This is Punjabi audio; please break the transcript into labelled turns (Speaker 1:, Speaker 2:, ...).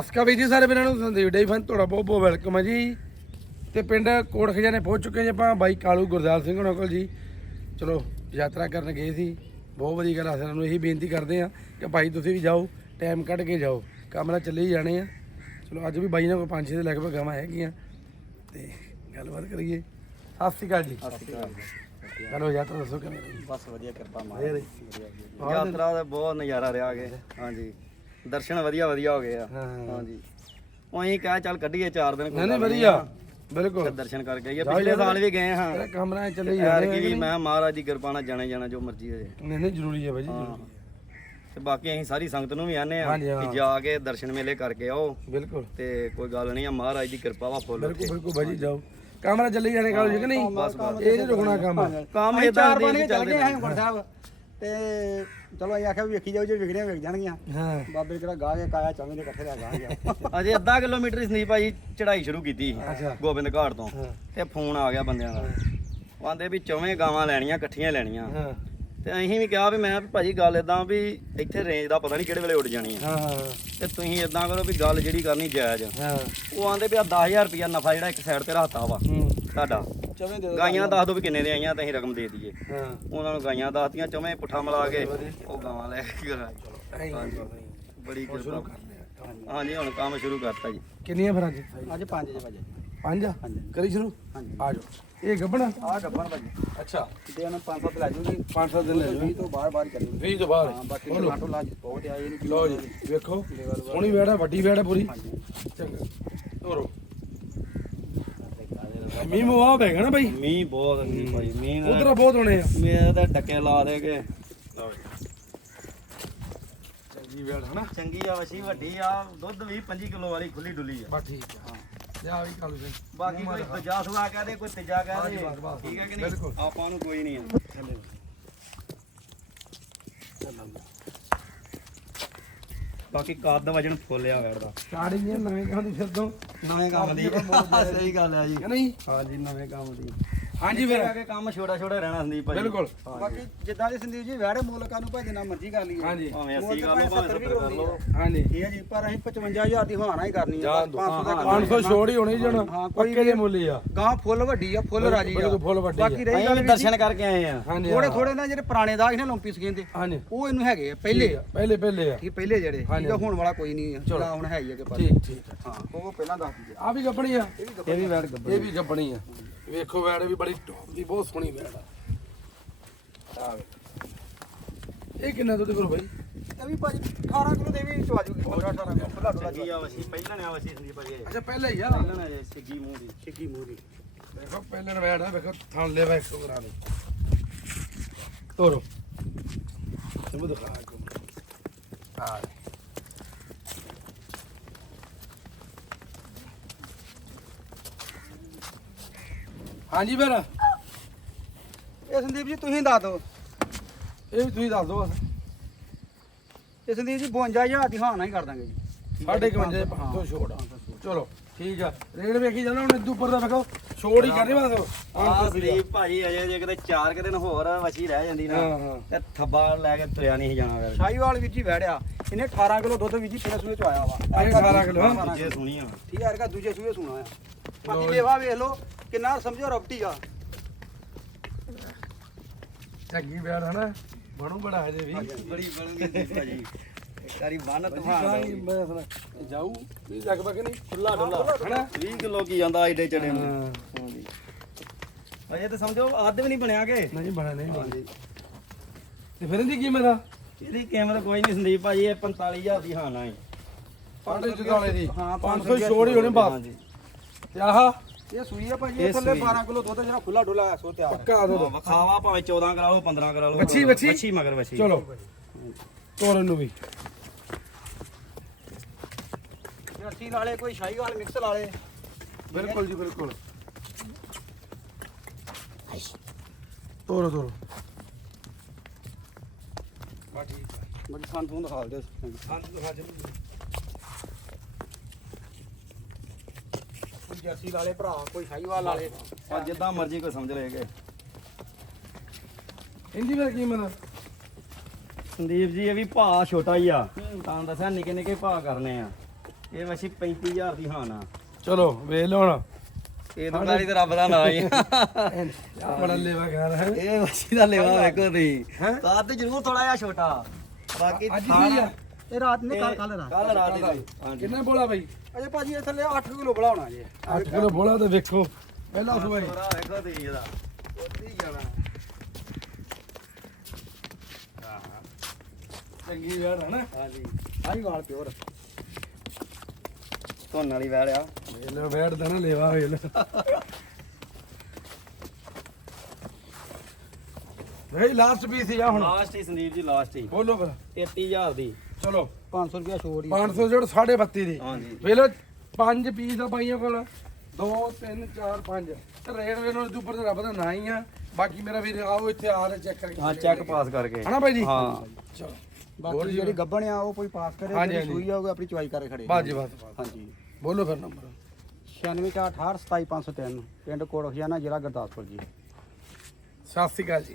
Speaker 1: ਅਸਕਾ ਵੀ ਜੀ ਸਾਰੇ ਵੀਰਾਂ ਨੂੰ ਸੰਦੀਪ ਡੇ ਫਨ ਤੁਹਾਡਾ ਬਹੁਤ ਬਹੁਤ ਵੈਲਕਮ ਹੈ ਜੀ। ਤੇ ਪਿੰਡ ਕੋਟ ਖਜਾਨੇ ਪਹੁੰਚ ਚੁੱਕੇ ਜੀ ਆਪਾਂ ਬਾਈ ਕਾਲੂ ਗੁਰਦਾਲ ਸਿੰਘ ਹੋਣਾ ਕੋਲ ਜੀ। ਚਲੋ ਯਾਤਰਾ ਕਰਨ ਗਏ ਸੀ। ਬਹੁਤ ਵਧੀਆ ਗੱਲ ਆ ਸਾਰਿਆਂ ਨੂੰ ਇਹੀ ਬੇਨਤੀ ਕਰਦੇ ਆ ਕਿ ਭਾਈ ਤੁਸੀਂ ਵੀ ਜਾਓ ਟਾਈਮ ਕੱਢ ਕੇ ਜਾਓ। ਕੰਮ ਨਾਲ ਚੱਲੇ ਹੀ ਜਾਣੇ ਆ। ਚਲੋ ਅੱਜ ਵੀ ਬਾਈ ਨਾਲ ਕੋਈ ਪੰਜ ਛੇ ਦੇ ਲਗਭਗ ਗਾਵਾਂ ਹੈਗੀਆਂ। ਤੇ ਗੱਲਬਾਤ ਕਰੀਏ। ਸਤਿ ਸ਼੍ਰੀ ਅਕਾਲ ਜੀ। ਚਲੋ ਯਾਤਰਾ ਦੱਸੋ ਕਿਵੇਂ
Speaker 2: ਬਸ ਵਧੀਆ ਕਿਰਪਾ। ਮਾਰ ਯਾਤਰਾ ਦਾ ਬਹੁਤ ਨਜ਼ਾਰਾ ਰਿਹਾ ਅਗੇ। ਹਾਂਜੀ। ਦਰਸ਼ਨ ਵਧੀਆ ਵਧੀਆ ਹੋ ਗਏ ਆ।
Speaker 1: ਹਾਂ।
Speaker 2: ਹਾਂਜੀ। ਉਹੀ ਕਹਿ ਚੱਲ ਕੱਢੀਏ 4 ਦਿਨ
Speaker 1: ਨਹੀਂ ਨਹੀਂ ਵਧੀਆ। ਬਿਲਕੁਲ।
Speaker 2: ਦਰਸ਼ਨ ਕਰਕੇ ਆਈਏ। ਪਿਛਲੇ ਸਾਲ ਵੀ ਗਏ ਹਾਂ।
Speaker 1: ਤੇਰਾ ਕੰਮ ਨਾਲ ਚੱਲੇ ਹੀ
Speaker 2: ਯਾਰ ਕੀ ਵੀ ਮੈਂ ਮਹਾਰਾਜ ਦੀ ਕਿਰਪਾ ਨਾਲ ਜਾਣੇ ਜਾਣਾ ਜੋ ਮਰਜ਼ੀ ਹੋ ਜਾਏ।
Speaker 1: ਨਹੀਂ ਨਹੀਂ ਜ਼ਰੂਰੀ ਹੈ ਬਾਈ ਜੀ
Speaker 2: ਹਾਂ।
Speaker 1: ਜ਼ਰੂਰੀ
Speaker 2: ਤੇ ਬਾਕੀ ਅਸੀਂ ਸਾਰੀ ਸੰਗਤ ਨੂੰ ਵੀ ਆਨੇ ਆ
Speaker 1: ਹਾਂ।
Speaker 2: ਕਿ ਜਾ ਕੇ ਦਰਸ਼ਨ ਮੇਲੇ ਕਰਕੇ ਆਓ।
Speaker 1: ਬਿਲਕੁਲ।
Speaker 2: ਤੇ ਕੋਈ ਗੱਲ ਨਹੀਂ ਆ ਮਹਾਰਾਜ ਦੀ ਕਿਰਪਾ ਵਾ ਫੁੱਲ
Speaker 1: ਬਿਲਕੁਲ ਬਿਲਕੁਲ ਬਾਈ ਜੀ ਜਾਓ। ਕੰਮ ਨਾਲ ਚੱਲੇ ਹੀ ਜਾਣੇ ਕਾਲਜ ਕਿ ਨਹੀਂ। ਇਹ ਨਹੀਂ ਰੁਕਣਾ ਕੰਮ।
Speaker 2: ਕੰਮ ਦੇ
Speaker 3: ਕੇ ਚੱਲ
Speaker 2: ਚੱਲਦੇ
Speaker 3: ਗਏ ਸਾਹਿਬ। ਤੇ ਚਲੋ ਅਸੀਂ ਆਖਿਆ ਵੀ ਵੇਖੀ ਜਾਓ ਜੇ ਵਿਗੜੀਆਂ ਵਿਕ ਜਾਣਗੀਆਂ।
Speaker 1: ਹਾਂ।
Speaker 3: ਬਾਬੇ ਕਿਹੜਾ ਗਾਹ ਕੇ ਕਾਇਆ ਚਾਵੇਂ ਦੇ ਇਕੱਠੇ ਰਹਿ ਗਾਹ
Speaker 2: ਅਜੇ ਅੱਧਾ ਕਿਲੋਮੀਟਰ ਹੀ ਸੰਦੀਪ ਭਾਈ ਚੜਾਈ ਸ਼ੁਰੂ ਕੀਤੀ
Speaker 1: ਅੱਛਾ।
Speaker 2: ਗੋਬਿੰਦ ਘਾਟ ਤੋਂ।
Speaker 1: ਹਾਂ।
Speaker 2: ਤੇ ਫੋਨ ਆ ਗਿਆ ਬੰਦਿਆਂ ਦਾ। ਉਹ ਆਂਦੇ ਵੀ ਚੌਵੇਂ ਗਾਵਾਂ ਲੈਣੀਆਂ ਇਕੱਠੀਆਂ ਲੈਣੀਆਂ।
Speaker 1: ਹਾਂ।
Speaker 2: ਤੇ ਅਸੀਂ ਵੀ ਕਿਹਾ ਵੀ ਮੈਂ ਵੀ ਭਾਜੀ ਗੱਲ ਇਦਾਂ ਵੀ ਇੱਥੇ ਰੇਂਜ ਦਾ ਪਤਾ ਨਹੀਂ ਕਿਹੜੇ ਵੇਲੇ ਉੱਡ ਜਾਣੀ ਆ।
Speaker 1: ਹਾਂ
Speaker 2: ਤੇ ਤੁਸੀਂ ਇਦਾਂ ਕਰੋ ਵੀ ਗੱਲ ਜਿਹੜੀ ਕਰਨੀ ਜਾਇਜ਼
Speaker 1: ਹਾਂ।
Speaker 2: ਉਹ ਆਂਦੇ ਵੀ ਆ 10000 ਰੁਪਇਆ ਨਫਾ ਜਿਹੜਾ ਇੱਕ ਸਾਈਡ ਤੇ ਰੱਖਤਾ ਵਾ।
Speaker 1: ਹੂੰ।
Speaker 2: ਤੁਹਾਡਾ
Speaker 3: ਚਵੇਂ ਦੇ
Speaker 2: ਗਾਈਆਂ ਦੱਸ ਦੋ ਵੀ ਕਿੰਨੇ ਦੇ ਆਈਆਂ ਤੇ ਅਸੀਂ ਰਕਮ ਦੇ ਦਈਏ।
Speaker 1: ਹਾਂ।
Speaker 2: ਉਹਨਾਂ ਨੂੰ ਗਾਈਆਂ ਦੱਸਤੀਆਂ ਚੌਵੇਂ ਪੁੱਠਾ ਮਿਲਾ ਕੇ ਉਹ ਗਾਵਾਂ ਲੈ ਕੇ ਘਰ।
Speaker 1: ਹੀ
Speaker 2: ਬੜੀ ਕਿਰਪਾ। ਹਾਂਜੀ ਹੁਣ ਕੰਮ ਸ਼ੁਰੂ ਕਰਤਾ ਜੀ।
Speaker 1: ਕਿੰਨੀਆਂ ਫਿਰ ਅੱਜ?
Speaker 3: ਅੱਜ 5 ਵਜੇ
Speaker 1: ਪੰਜ ਆ?
Speaker 3: ਹਾਂਜੀ।
Speaker 1: ਕਰੀ ਸ਼ੁਰੂ?
Speaker 3: ਹਾਂਜੀ।
Speaker 1: ਆ ਜਾਓ। ਇਹ ਗੱਬਣਾ
Speaker 3: ਆਹ ਗੱਬਣ ਭਾਜੀ।
Speaker 1: ਅੱਛਾ।
Speaker 3: ਤੇ ਉਹਨਾਂ 5-7 ਲੈ ਜੂਗੀ
Speaker 1: ਪੰਜ ਸੱਤ ਦਿਨ ਲੈ
Speaker 3: 20 ਤੋਂ ਬਾਹਰ ਬਾਹਰ ਚੱਲੂਗੀ।
Speaker 1: 20 ਤੋਂ ਬਾਅਦ
Speaker 3: ਹਾਂ ਬਾਕੀ
Speaker 1: ਬੋਲੋ।
Speaker 3: ਟਮਾਟੋ ਲਾ ਬਹੁਤ ਆਏ ਇਹਨੂੰ
Speaker 1: ਲਓ ਜੀ ਵੇਖੋ। ਸੋਹਣੀ ਵੇੜ ਆ ਵੱਡੀ ਵੇੜ ਆ ਪੂਰੀ। ਚੰਗਾ। ਤੋਰੋ ਮੀਂਹ ਮਵਾ ਬੈਗਾ ਨਾ ਬਾਈ?
Speaker 2: ਮੀਂਹ ਬਹੁਤ ਸੀ ਭਾਈ ਮੀਂਹ ਨਾਲ-
Speaker 1: ਉਧਰ ਬਹੁਤ ਹੋਣੇ ਆ।
Speaker 2: ਮੇਰੇ ਤਾਂ ਡੱਕੇ ਲਾ ਦੇ ਕੇ।
Speaker 1: ਚੰਗੀ ਵੇੜ ਹਨਾ?
Speaker 2: ਚੰਗੀ ਆ ਵਛੀ ਵੱਡੀ ਆ ਦੁੱਧ ਵੀ 25 ਕਿਲੋ ਵਾਲੀ ਖੁੱਲੀ ਡੁੱਲੀ ਆ।
Speaker 1: ਬਸ ਠੀਕ ਆ। ਲਿਆ ਵੀ ਕੱਲ ਦੇ
Speaker 2: ਬਾਕੀ ਕੋਈ ਦੂਜਾ ਸੁਆ ਕਹਦੇ ਕੋਈ ਤੀਜਾ ਕਹਦੇ
Speaker 1: ਬਸ, ਬਸ।
Speaker 2: ਠੀਕ ਹੈ ਕਿ
Speaker 1: ਬਿਲਕੁਲ।
Speaker 2: ਨਹੀਂ ਆਪਾਂ ਨੂੰ ਕੋਈ ਨਹੀਂ ਆ। ਬਾਕੀ ਕੱਦ ਵਜਨ ਫੁੱਲਿਆ ਵੜਦਾ
Speaker 1: ਸਟਾਰਟਿੰਗ ਇਹ ਨਵੇਂ ਕੰਮ ਦੀ ਫਿਰ ਤੋਂ।
Speaker 2: ਨਵੇਂ ਕੰਮ ਦੀ। ਸਹੀ ਗੱਲ ਆ ਜੀ।
Speaker 1: ਨਹੀਂ?
Speaker 2: ਹਾਂਜੀ ਨਵੇਂ ਕੰਮ ਦੀ।
Speaker 1: ਹਾਂਜੀ
Speaker 2: ਫਿਰ ਕੇ ਕੰਮ ਛੋਟਾ ਛੋਟਾ ਰਹਿਣਾ ਸੰਦੀਪ ਭਾਈ
Speaker 1: ਬਿਲਕੁਲ।
Speaker 3: ਬਾਕੀ ਜਿੱਦਾਂ ਦੇ ਸੰਦੀਪ ਜੀ ਵਹਿੜੇ ਮੁੱਲਕਾਂ ਨੂੰ ਜਿੰਨਾ ਮਰਜ਼ੀ ਕਰ ਲਈਏ।
Speaker 1: ਹਾਂਜੀ।
Speaker 2: ਭਾਵੇਂ
Speaker 3: ਮੁੱਲ
Speaker 2: 80
Speaker 3: ਤਾਂ
Speaker 2: ਕਰ ਲਓ ਭਾਵੇਂ
Speaker 3: 70 ਵੀ
Speaker 2: 70 ਕਰ ਲਓ।
Speaker 1: ਹਾਂਜੀ।
Speaker 3: ਠੀਕ ਹੈ ਜੀ ਪਰ ਅਸੀਂ 55000 ਦੀ ਹਾਨਾ ਹੀ ਕਰਨੀ
Speaker 1: ਦਿਓ।
Speaker 3: 500 ਦਾ ਕੰਮ
Speaker 1: 500 ਛੋੜ ਹੀ ਹੋਣੀ ਜਣ
Speaker 3: ਹਾਂ,
Speaker 1: ਪੱਕੇ ਦੇ ਮੁੱਲ ਹੀ ਆ।
Speaker 3: ਗਾਂ ਫੁੱਲ ਵੱਡੀ ਆ ਫੁੱਲ ਰਾਜੀ ਆ।
Speaker 1: ਬਿਲਕੁਲ ਫੁੱਲ ਵੱਡੀ
Speaker 3: ਬਾਕੀ ਰਹੀ ਗੱਲ
Speaker 2: ਦਰਸ਼ਨ ਕਰਕੇ ਆਏ ਆ।
Speaker 3: ਥੋੜੇ
Speaker 1: ਹਾਂ।
Speaker 3: ਥੋੜੇ ਨਾ ਜਿਹੜੇ ਪੁਰਾਣੇ ਦਾਗ ਨੇ ਲੰਪੀ ਸਕੀਂਦੇ
Speaker 1: ਹਾਂਜੀ।
Speaker 3: ਉਹ ਇਹਨੂੰ ਹੈਗੇ ਆ ਪਹਿਲੇ। ਆ
Speaker 1: ਪਹਿਲੇ ਪਹਿਲੇ ਆ।
Speaker 3: ਠੀਕ ਪਹਿਲੇ ਜਿਹੜੇ। ਠੀਕ ਹੁਣ ਵਾਲਾ ਕੋਈ ਨਹੀਂ ਆ
Speaker 1: ਚਲੋ।
Speaker 3: ਜਿਹੜਾ ਹੁਣ ਹੈ ਹੀ ਆ ਕਿ ਪਰ
Speaker 1: ਠੀਕ ਠੀਕ
Speaker 3: ਹਾਂ ਉਹ ਪਹਿਲਾਂ ਦੱਸ ਦਿੰਦੇ
Speaker 1: ਆ ਵੀ ਗੱਬਣੀ ਆ।
Speaker 2: ਇਹ ਵੀ ਵੈੜ
Speaker 1: ਇਹ ਵੀ ਗੱਬਣੀ ਆ। ਵੇਖੋ ਵੈੜ ਵੀ ਬੜੀ ਟੌਪ ਦੀ ਬਹੁਤ ਸੋਹਣੀ ਵੈੜ ਆ। ਆ ਵੇਖੋ। ਇਹ ਕਿੰਨਾ ਦੁੱਧ ਕਰੋ ਬਾਈ?
Speaker 3: ਇਹ ਵੀ ਭਾਜੀ 18 ਕਿਲੋ ਦੇ ਵੀ ਚਵਾ ਜੂਗੀ 18 ਕਿਲੋ। ਖੁੱਲਾ ਡੁੱਲਾ
Speaker 2: ਚੰਗੀ ਆ ਵਸੀ ਪਹਿਲਾਂ ਨੇ ਆ ਵਸੀ ਸੰਦੀਪ ਭਾਈ ਇਹ।
Speaker 1: ਅੱਛਾ ਪਹਿਲੇ ਹੀ ਆ।
Speaker 2: ਪਹਿਲਾਂ ਨੇ ਸਿੱਗੀ ਮੂੰਹ ਦੀ।
Speaker 3: ਛਿੱਗੀ ਮੂੰਹ ਦੀ।
Speaker 1: ਦੇਖੋ ਪਹਿਲੇ ਵੈੜ ਆ ਵੇਖੋ ਥਣ ਲੈ ਵੇ 100 ਗ੍ਰਾਮ। ਦੀ ਤੋਰੋ। ਇਹ ਦਿਖਾ ਕੋ ਆ ਹਾਂਜੀ ਫਿਰ।
Speaker 3: ਇਹ ਸੰਦੀਪ ਜੀ ਤੁਸੀਂ ਦੱਸ ਦਿਓ।
Speaker 1: ਇਹ ਵੀ ਤੁਸੀਂ ਦੱਸ ਦਿਓ ਬਸ।
Speaker 3: ਇਹ ਸੰਦੀਪ ਜੀ 52000 ਦੀ ਹੀ ਕਰ ਦਾਂਗੇ ਜੀ।
Speaker 1: ਸਾਢੇ 55 500 ਛੋੜ ਆ। ਚਲੋ। ਠੀਕ ਆ। ਰੇਟ ਵੇਖੀ ਜਾਣਾ ਹੁਣ ਇਦੋਂ ਉੱਪਰ ਦਾ ਵੇਖੋ। ਛੋੜ ਹੀ ਕਰਨੀ ਬਸ।
Speaker 2: ਆ। ਸੰਦੀਪ ਭਾਜੀ ਅਜੇ ਜੇ ਕਿਤੇ ਚਾਰ ਕੁ ਦਿਨ ਹੋਰ ਵਸੀ ਰਹਿ ਜਾਂਦੀ ਨਾ
Speaker 1: ਹਾਂ ਹਾਂ।
Speaker 2: ਤੇ ਥੱਬਾ ਲੈ ਕੇ ਤੁਰਿਆ ਨਹੀਂ ਸੀ ਜਾਣਾ ਫਿਰ।
Speaker 3: ਸ਼ਾਹੀਵਾਲ ਵਿੱਚ ਹੀ ਵੜਿਆ ਇਹਨੇ 18 ਕਿਲੋ ਦੁੱਧ ਵਿੱਚ ਹੀ ਛੇ ਸੂਏ ਚ ਆਇਆ ਵਾ।
Speaker 1: ਇਹ 18 ਕਿਲੋ, ਹਾਂ।
Speaker 2: ਜੇ ਸੁਣੀ ਆ।
Speaker 3: ਠੀਕ ਹੈ ਅਰਗਾ ਦੂਜੇ ਸੂਏ ਸੁਣਾ ਆ। ਬਾਕੀ ਲੇਵਾ ਵੇਖ ਲਓ ਕਿੰਨਾ ਸਮਝੋ ਰਪਟੀ ਆ।
Speaker 1: ਚੰਗੀ ਬੈੜ ਹਨਾ ਬਣੂ ਬੜਾ ਹਜੇ ਵੀ।
Speaker 2: ਬੜੀ ਬਣੂਗੀ ਭਾਜੀ ਵਾਰੀ ਬੰਨ ਤੂਫਾਨ
Speaker 1: ਮੈਂ ਜਾਊ। ਵੀ ਜਗ ਬਗ ਨਹੀਂ ਖੁੱਲਾ ਡੁੱਲਾ ਹਨਾ?
Speaker 2: 20 ਕਿਲੋ ਕੀ ਜਾਂਦਾ ਐਡੇ ਚੜੇ ਨੂੰ। ਅਜੇ ਤਾਂ ਸਮਝੋ ਅੱਧ ਵੀ ਨਹੀਂ ਬਣਿਆ ਕਿ?
Speaker 1: ਨਹੀਂ ਬਣਾ ਨਹੀਂ ਤੇ ਫਿਰ ਇਹਦੀ ਕੀਮਤ ਆ
Speaker 2: ਇਹਦੀ ਕੀਮਤ ਕੋਈ ਨਹੀਂ ਸੰਦੀਪ ਭਾਜੀ ਇਹ 45000 ਦੀ ਹਾਨਾ ਹੈ
Speaker 1: ਸਾਢੇ ਚੁਤਾਲੇ ਦੀ।
Speaker 3: ਹਾਂ,
Speaker 1: 500 ਛੋੜ ਹੀ ਹੋਣੇ
Speaker 2: ਹਾਂਜੀ
Speaker 1: ਤੇ ਆਹ?
Speaker 3: ਇਹ ਸੂਈ ਆ ਭਾਜੀ
Speaker 2: ਇਹ
Speaker 3: ਥੱਲੇ
Speaker 2: ਸੂਈ।
Speaker 3: 12 ਕਿਲੋ ਦੁੱਧ ਜਿਹੜਾ ਖੁੱਲਾ ਡੁੱਲਾ ਸੋ ਤਿਆਰ
Speaker 1: ਪੱਕਾ ਦੁੱਧ।
Speaker 2: ਵਖਾਵਾ ਭਾਵੇਂ 14 ਕਰਾ ਲਓ 15 ਕਰਾ ਲਓ।
Speaker 1: ਵੱਛੀ, ਵੱਛੀ?
Speaker 2: ਵੱਛੀ ਮਗਰ ਵੱਛੀ।
Speaker 1: ਚਲੋ। ਤੋਰਨ ਨੂੰ ਵੀ।
Speaker 3: ਜਰਸੀ ਲਾਲੇ ਕੋਈ ਸ਼ਾਹੀਵਾਲ ਮਿਕਸ ਲਾਲੇ
Speaker 1: ਬਿਲਕੁਲ ਜੀ ਬਿਲਕੁਲ। ਤੋਰੋ ਤੋਰੋ। ਬਾ ਠੀਕ ਆ।
Speaker 3: ਬੜੀ ਸੰਤ ਨੂੰ ਦਿਖਾ ਦਿਓ।
Speaker 1: ਹਾਂ ਦਿਖਾ
Speaker 3: ਕੋਈ ਲਾਲੇ ਭਰਾ ਕੋਈ ਸ਼ਾਹੀਵਾਲ ਲਾਲੇ
Speaker 2: ਆ ਜਿੱਦਾਂ ਮਰਜ਼ੀ ਕੋਈ ਸਮਝ ਲਏਗੇ
Speaker 1: ਇਹਦੀ ਫਿਰ ਕੀਮਤ ਆ?
Speaker 2: ਸੰਦੀਪ ਜੀ ਇਹ ਵੀ ਭਾਅ ਛੋਟਾ ਹੀ ਆ। ਤਾਂ ਦੱਸਿਆ ਨਿੱਕੇ ਨਿੱਕੇ ਭਾਅ ਕਰਨੇ ਆ। ਇਹ ਮੱਛੀ 35000 ਦੀ ਹਾਂ ਨਾ।
Speaker 1: ਚਲੋ ਵੇਖ ਲਓ ਹੁਣ।
Speaker 2: ਇਹ ਤਾਂ ਗਾੜੀ ਤੇ ਰੱਬ ਦਾ ਨਾਂ ਹੀ
Speaker 1: ਆ। ਬੜਾ ਲੇਵਾ ਖਾਣਾ ਹੈ।
Speaker 2: ਇਹ ਮੱਛੀ ਦਾ ਲੈਵਾ ਵੇਖੋ ਤੁਸੀਂ।
Speaker 1: ਹੈਂ?
Speaker 2: ਤਾਂ ਤੇ ਜ਼ਰੂਰ ਥੋੜਾ ਜਿਹਾ ਛੋਟਾ। ਬਾਕੀ
Speaker 1: ਅੱਜ ਹੀ ਆ?
Speaker 3: ਇਹ ਰਾਤ ਨੇ ਕੱਲ ਕੱਲ ਰਾਤ।
Speaker 2: ਕੱਲ ਰਾਤ ਦੀ ਹਾਂਜੀ।
Speaker 1: ਕਿੰਨਾ ਬੋਲਾ ਬਾਈ?
Speaker 3: ਅਜੇ ਭਾਜੀ ਇਹ ਥੱਲੇ 8 ਕਿਲੋ ਹੋਣਾ ਜੀ।
Speaker 1: 8 ਕਿਲੋ ਬੋਲਾ ਤੇ ਵੇਖੋ। ਪਹਿਲਾ ਸੁਬਾਈ
Speaker 2: ਥੋੜਾ ਵੇਖੋ ਤੁਸੀਂ ਇਹਦਾ। ਹੀ ਜਾਣਾ।
Speaker 1: ਚੰਗੀ ਯਾਰ ਹਨਾ
Speaker 2: ਹਾਂਜੀ।
Speaker 3: ਆਹੀ ਵਾਲ ਪਿਓਰ।
Speaker 2: ਧੋਣ ਵਾਲੀ ਵੈੜ ਆ।
Speaker 1: ਵੇਖ ਲਓ ਬੈਠਦਾ ਨਾ ਲੇਵਾ ਲਓ ਵੇਈ ਲਾਸਟ ਪੀਸ ਹੀ ਆ ਹੁਣ।
Speaker 2: ਲਾਸਟ ਹੀ ਸੰਦੀਪ ਜੀ ਲਾਸਟ ਹੀ।
Speaker 1: ਬੋਲੋ ਫਿਰ।
Speaker 2: 33000 ਦੀ।
Speaker 1: ਚਲੋ।
Speaker 3: 500 ਰੁਪਿਆ ਛੋੜ ਹੀ।
Speaker 1: 500 ਜੋੜ 32.5 ਦੀ।
Speaker 2: ਹਾਂਜੀ।
Speaker 1: ਵੇਖ ਲਓ ਪੰਜ ਪੀਸ ਆ ਬਾਈਆਂ ਕੋਲ। 2 3 4 5 ਤੇ ਰੇਟ ਵੇਖ ਲਓ ਇਹਦੇ ਉੱਪਰ ਤੇ ਰੱਬ ਦਾ ਨਾਂ ਹੀ ਆ। ਬਾਕੀ ਮੇਰਾ ਵੀਰ ਆਓ ਇੱਥੇ ਆ ਕੇ ਚੈੱਕ ਕਰਕੇ
Speaker 2: ਹਾਂ ਚੈੱਕ ਪਾਸ ਕਰਕੇ।
Speaker 1: ਹਨਾ ਬਾਈ ਜੀ?
Speaker 2: ਹਾਂ।
Speaker 1: ਚਲੋ।
Speaker 3: ਬਾਕੀ ਜਿਹੜੀ ਗੱਬਣ ਆ ਉਹ ਕੋਈ ਪਾਸ ਕਰੇ ਜਿਹੜੀ। ਸੂਈ ਆਊਗਾ ਆਪਣੀ ਚੁਆਈ ਕਰਕੇ ਖੜੇ।
Speaker 1: ਬਾਜੀ ਬਾਤ ਬਾਤ
Speaker 3: ਹਾਂਜੀ।
Speaker 1: ਬੋਲੋ ਫਿਰ ਨੰਬਰ।
Speaker 3: 96 275 ਪਿੰਡ ਕੋਟ ਖਿਆਨਾ ਜ਼ਿਲ੍ਹਾ ਗੁਰਦਾਸਪੁਰ ਜੀ।
Speaker 1: ਸਤਿ ਸ਼੍ਰੀ ਅਕਾਲ ਜੀ।